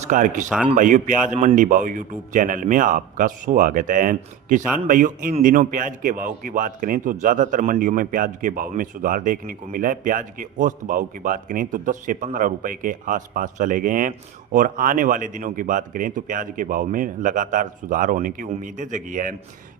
नमस्कार किसान भाइयों, प्याज मंडी भाव यूट्यूब चैनल में आपका स्वागत है। किसान भाइयों, इन दिनों प्याज के भाव की बात करें तो ज़्यादातर मंडियों में प्याज के भाव में सुधार देखने को मिला है। प्याज के औसत भाव की बात करें तो 10 से 15 रुपए के आसपास चले गए हैं और आने वाले दिनों की बात करें तो प्याज के भाव में लगातार सुधार होने की उम्मीदें जगी है।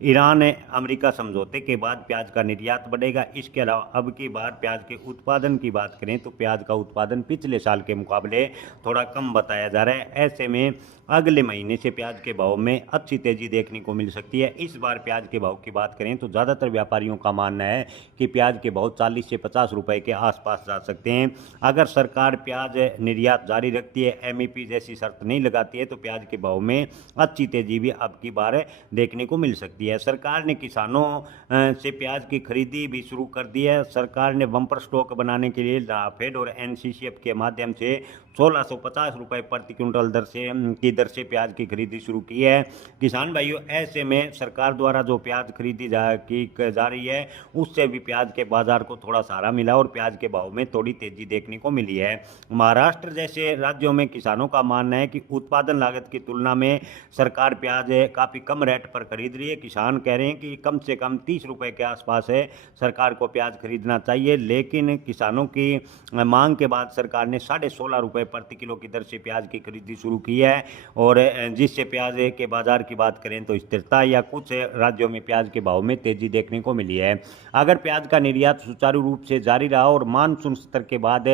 ईरान अमेरिका समझौते के बाद प्याज का निर्यात बढ़ेगा। इसके अलावा अब की बार प्याज के उत्पादन की बात करें तो प्याज का उत्पादन पिछले साल के मुकाबले थोड़ा कम बताया जा रहा है। ऐसे में अगले महीने से प्याज के भाव में अच्छी तेजी देखने को मिल सकती है। इस बार प्याज के भाव की बात करें तो ज़्यादातर व्यापारियों का मानना है कि प्याज के भाव 40 से 50 रुपए के आसपास जा सकते हैं। अगर सरकार प्याज निर्यात जारी रखती है, एमईपी जैसी शर्त नहीं लगाती है, तो प्याज के भाव में अच्छी तेजी भी अब की बार देखने को मिल सकती है। सरकार ने किसानों से प्याज की खरीदी भी शुरू कर दी है। सरकार ने बम्पर स्टॉक बनाने के लिए नाफेड और एनसीसीएफ के माध्यम से 1650 रुपये प्रति क्विंटल दर से प्याज की खरीदी शुरू की है। किसान भाइयों, ऐसे में सरकार द्वारा जो प्याज खरीदी जा रही है उससे भी प्याज के बाजार को थोड़ा सहारा मिला और प्याज के भाव में थोड़ी तेजी देखने को मिली है। महाराष्ट्र जैसे राज्यों में किसानों का मानना है कि उत्पादन लागत की तुलना में सरकार प्याज काफ़ी कम रेट पर खरीद रही है। किसान कह रहे हैं कि कम से कम 30 रुपये के आसपास है सरकार को प्याज खरीदना चाहिए, लेकिन किसानों की मांग के बाद सरकार ने 16.5 रुपये प्रति किलो की दर से प्याज की खरीदी शुरू की है और जिससे प्याज के बाजार की बात करें तो स्थिरता या कुछ राज्यों में प्याज के भाव में तेजी देखने को मिली है। अगर प्याज का निर्यात सुचारू रूप से जारी रहा और मानसून सत्र के बाद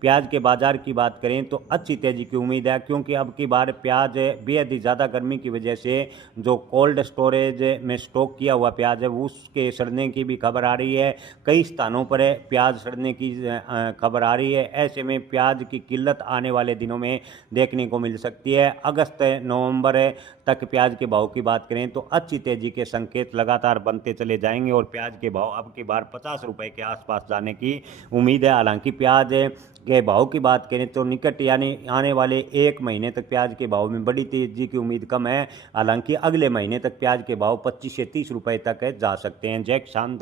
प्याज के बाजार की बात करें तो अच्छी तेजी की उम्मीद है, क्योंकि अब की बार प्याज बेहद ही ज़्यादा गर्मी की वजह से जो कोल्ड स्टोरेज में स्टॉक किया हुआ प्याज है उसके सड़ने की भी खबर आ रही है। कई स्थानों पर प्याज सड़ने की खबर आ रही है। ऐसे में प्याज की किल्लत आने वाले दिनों में देखने को मिल सकती है। अगस्त नवंबर तक प्याज के भाव की बात करें तो अच्छी तेजी के संकेत लगातार बनते चले जाएंगे और प्याज के भाव अब की बार 50 रुपए के आसपास जाने की उम्मीद है। हालांकि प्याज के भाव की बात करें तो निकट यानी आने वाले एक महीने तक प्याज के भाव में बड़ी तेजी की उम्मीद कम है। हालांकि अगले महीने तक प्याज के भाव 25 से 30 रुपए तक जा सकते हैं। जय किसान।